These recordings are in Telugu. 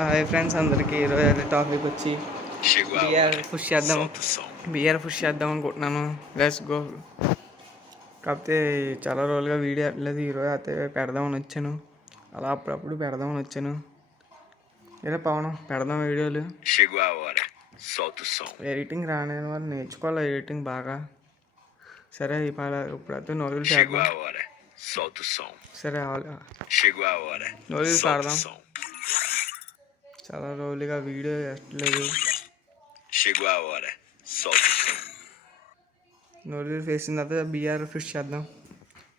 హాయ్ ఫ్రెండ్స్ అందరికీ ఈరోజు టాపిక్ వచ్చి బిఆర్ పుష్ చేద్దాం అనుకుంటున్నాను. Let's go. కాకపోతే చాలా రోజులుగా వీడియో అట్లేదు. ఈరోజు అయితే పెడదామని వచ్చాను. అలా అప్పుడప్పుడు పెడదామని వచ్చాను. ఏదో పవనం పెడదాం వీడియోలు. ఎడిటింగ్ రాని వాళ్ళు నేర్చుకోవాలి ఎడిటింగ్ బాగా. సరే ఇప్పుడైతే నోరులు చేద్దాం. సరే నోరులు పాడదాం. చాలా రోజులుగా వీడియో ఎట్టలేదు. నోరులు వేసిన తర్వాత బిఆర్ ఫిష్ చేద్దాం.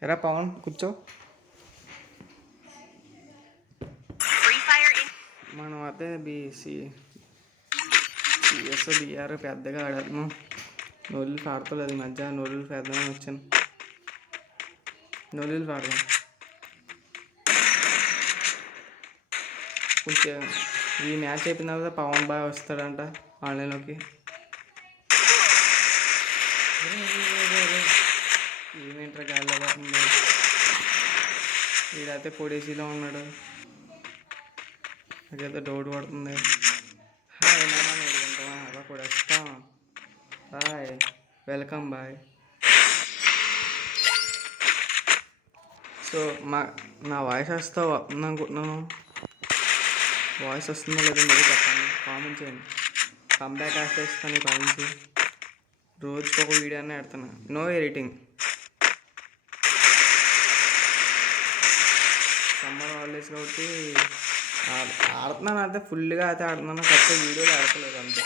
ఎరా పవన్ కూర్చో. మనం అయితే బిఆర్ పెద్దగా ఆడేస్తున్నాం. నోరులు పాడతలేదు మధ్య. నోరులు పెద్దగా వచ్చాను. నోరులు పాడదాం. కొంచెం ఈ మ్యాచ్ అయిపోయిన తర్వాత పవన్ బాయ్ వస్తాడంట ఆన్లైన్లోకి. ఏమేంట్రా గాల్లో పడుతుంది. వీడైతే పొడేసీలో ఉన్నాడు. నాకైతే డౌట్ పడుతుంది. హాయ్ నాన్న నేర్చుకుంటావా? అలా కూడా ఇస్తాం. Hi welcome boy. సో నా వాయిస్ వస్తా వస్తుంది అనుకుంటున్నాను. వాయిస్ వస్తుందో లేదో మీరు చెప్పండి, కామెంట్ చేయండి. కంబ్యాక్ చేస్తాను ఈ నుంచి. రోజుకి ఒక వీడియో అనే పెడతాను. No editing. సమ్మర్ హాలిడేస్ కాబట్టి ఆడుతున్నాను. అయితే ఫుల్గా అయితే ఆడుతున్నాను. కొత్త వీడియోలు ఆడతలేదు అంతే.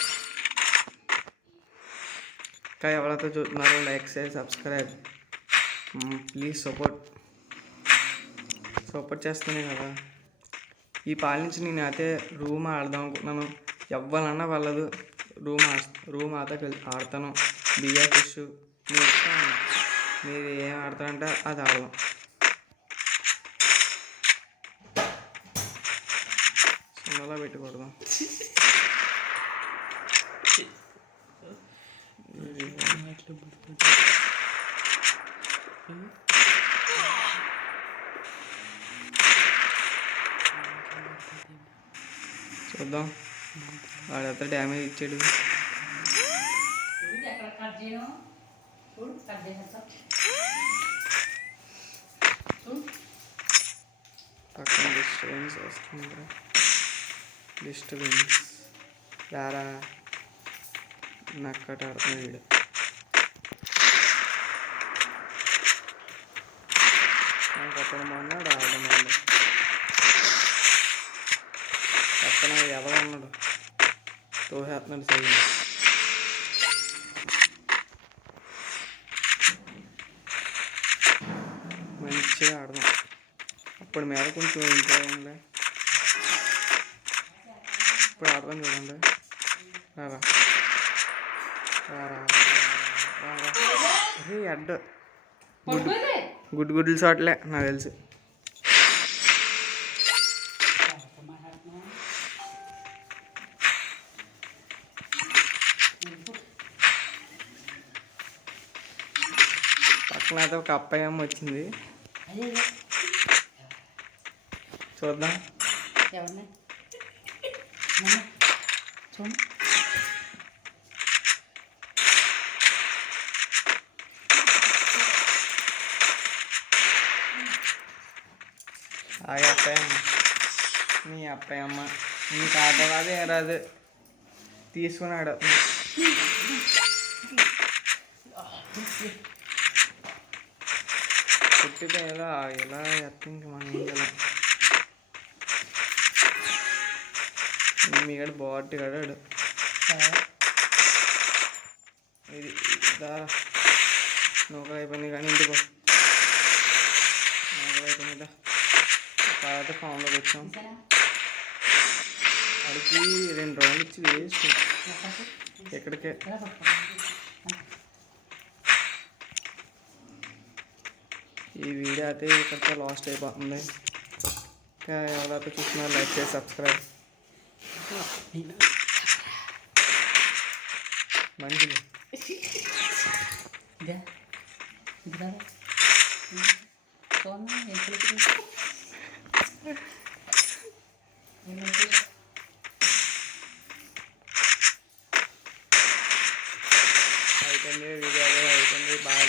ఇంకా ఎవరైతే చూస్తున్నారో like share subscribe please support చేస్తున్నాను కదా. ఈ పాల నుంచి నేను అయితే రూమ్ ఆడదాం అనుకుంటున్నాను. ఎవ్వరన్నా వాళ్ళదు. రూమ్ అయితే ఆడతాను. బిఆర్ ఫిష్ మీరు ఏం ఆడతారంటే అది ఆడదాం. సున్నలా పెట్టుకూడదాం. చూద్దాం. వాడంతా డ్యామేజ్ ఇచ్చాడు. పక్కన డిస్టర్బెన్స్ వస్తుంది. డిస్టర్బెన్స్ రారా నక్కట ఆడుతుంది వీడు. కొట్టడం అన్నాడు ఆడడం వాళ్ళు. పక్కన ఎవరు ఉన్నాడు తోసేస్తున్నాడు సైడ్. మంచిగా ఆడదాం. అప్పుడు మీద కొంచెం ఇంట్లో ఉండే. ఇప్పుడు ఆడదాం చూడండి. రారా అదే అడ్డ గుడ్లు షాట్లే నాకు తెలుసు. పక్కన అయితే ఒక అప్పయ్యమ్మ వచ్చింది. చూద్దాం. ఆ అప్పయ్యమ్మ నీ అప్పయ్యమ్మ నీకు ఆట రాదు ఏం రాదు. తీసుకున్నాడు పుట్టితే ఎలా ఇంక మనం ఏం చేయాలి. మీగడ బాటి కడాడు. ఇది దారా నూకలు అయిపోయింది కానీ ఇంటికో నూకలు అయిపోయింది. తర్వాత ఫామ్లోకి వచ్చాం. అడికి 2 రౌండ్లు ఇచ్చి వేస్ట్. ఎక్కడికే ఈ వీడియో అయితే ఇక్కడితో లాస్ట్ అయిపోతుంది. ఇంకా ఎవరైతే చూస్తున్నారు లైక్ చేసి సబ్స్క్రైబ్. మంచిది అయిపోయింది, వీడియో కూడా అయిపోయింది. బాయ్.